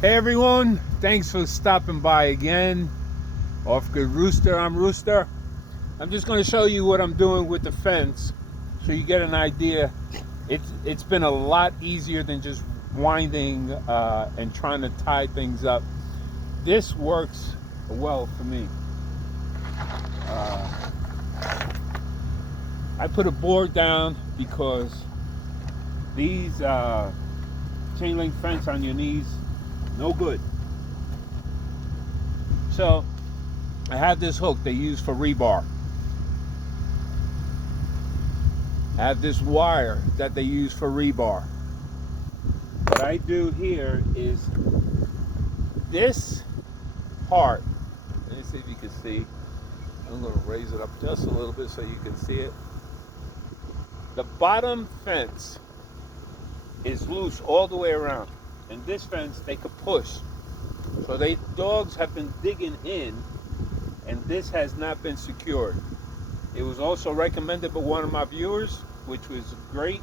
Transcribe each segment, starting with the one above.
Hey everyone, thanks for stopping by again. Off Good Rooster, I'm Rooster. I'm just going to show you what I'm doing with the fence so you get an idea. It's been a lot easier than just winding and trying to tie things up. This works well for me. I put a board down because these chain link fence on your knees, no good. So I have this hook they use for rebar. I have this wire that they use for rebar. What I do here is this part. Let me see if you can see. I'm going to raise it up just a little bit so you can see it. The bottom fence is loose all the way around. And this fence they could push. So dogs have been digging in, and this has not been secured. It was also recommended by one of my viewers, which was great,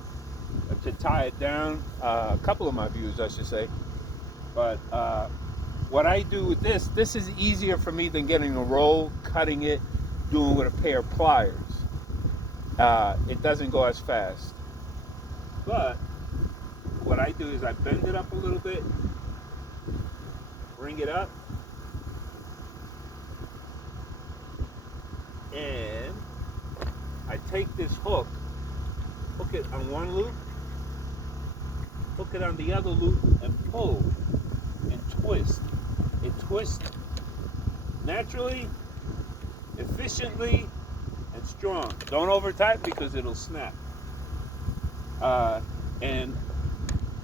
to tie it down. A couple of my viewers, I should say. But what I do with this is easier for me than getting a roll, cutting it, doing with a pair of pliers. It doesn't go as fast. But what I do is I bend it up a little bit, bring it up, and I take this hook it on one loop, hook it on the other loop, and pull and twist. It twists naturally, efficiently, and strong. Don't over tight because it'll snap. And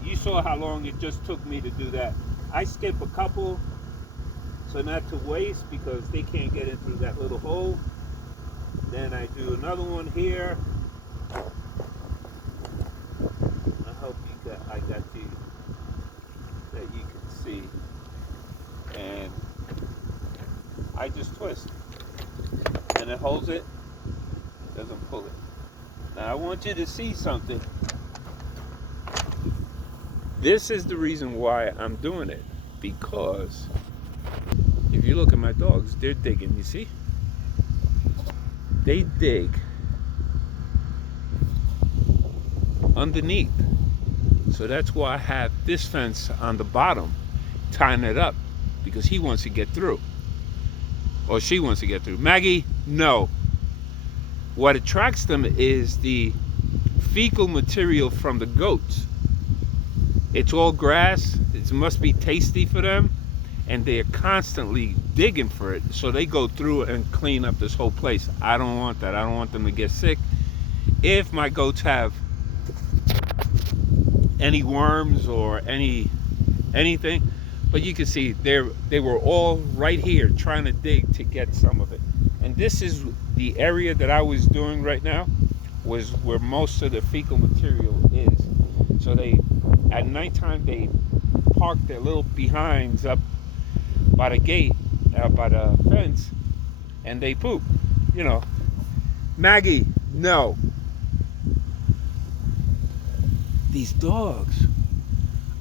you saw how long it just took me to do that. I skip a couple so not to waste because they can't get in through that little hole. Then I do another one here. I hope I got you that you can see. And I just twist. And it holds it, doesn't pull it. Now I want you to see something. This is the reason why I'm doing it. Because if you look at my dogs, they're digging, you see? They dig underneath. So that's why I have this fence on the bottom, tying it up, because he wants to get through. Or she wants to get through. Maggie, no. What attracts them is the fecal material from the goats. It's all grass. It must be tasty for them. And they're constantly digging for it. So they go through and clean up this whole place. I don't want that. I don't want them to get sick. If my goats have any worms or anything, but you can see they were all right here trying to dig to get some of it. And this is the area that I was doing right now, was where most of the fecal material is. So at nighttime they park their little behinds up by the gate, by the fence, and they poop. You know, Maggie, no. These dogs,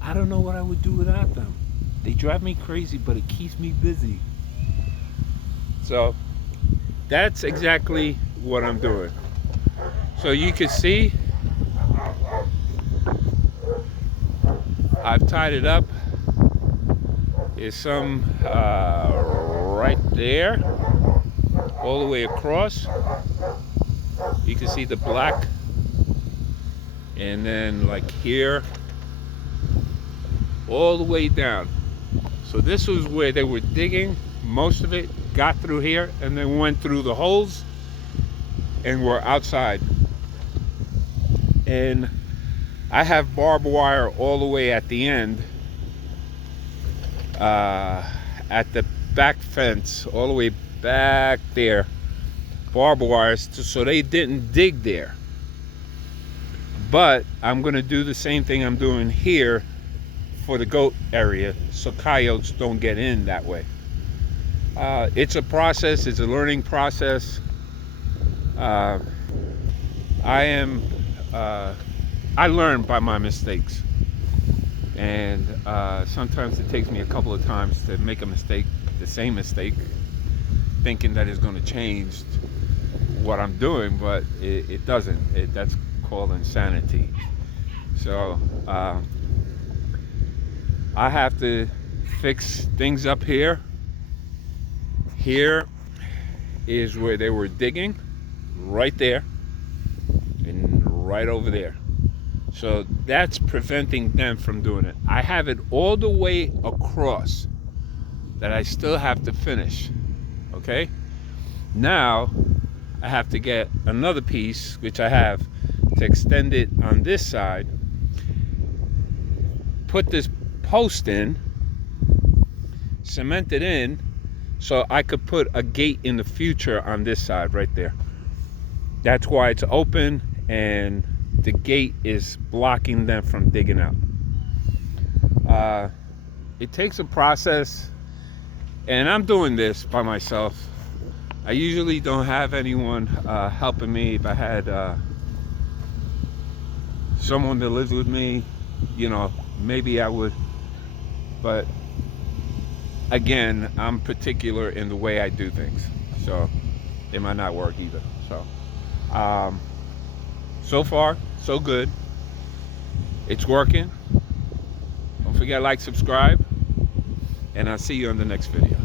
I don't know what I would do without them. They drive me crazy, but it keeps me busy. So that's exactly what I'm doing. So you can see I've tied it up. There's some right there, all the way across. You can see the black, and then like here, all the way down. So this was where they were digging. Most of it got through here and then went through the holes and were outside. And I have barbed wire all the way at the end, at the back fence, all the way back there, barbed wires, so they didn't dig there. But I'm going to do the same thing I'm doing here for the goat area, so coyotes don't get in that way. It's a process. It's a learning process. I learn by my mistakes. And sometimes it takes me a couple of times to make a mistake, the same mistake, thinking that it's going to change what I'm doing, but it doesn't. That's called insanity. So I have to fix things up here. Here is where they were digging, right there, and right over there. So that's preventing them from doing it. I have it all the way across that I still have to finish. Okay? Now I have to get another piece, which I have, to extend it on this side, put this post in, cement it in, so I could put a gate in the future on this side right there. That's why it's open and the gate is blocking them from digging out. It takes a process, and I'm doing this by myself. I usually don't have anyone helping me. If I had someone that lives with me, you know, maybe I would. But again, I'm particular in the way I do things, so it might not work either. So far, so good. It's working. Don't forget to like, subscribe, and I'll see you on the next video.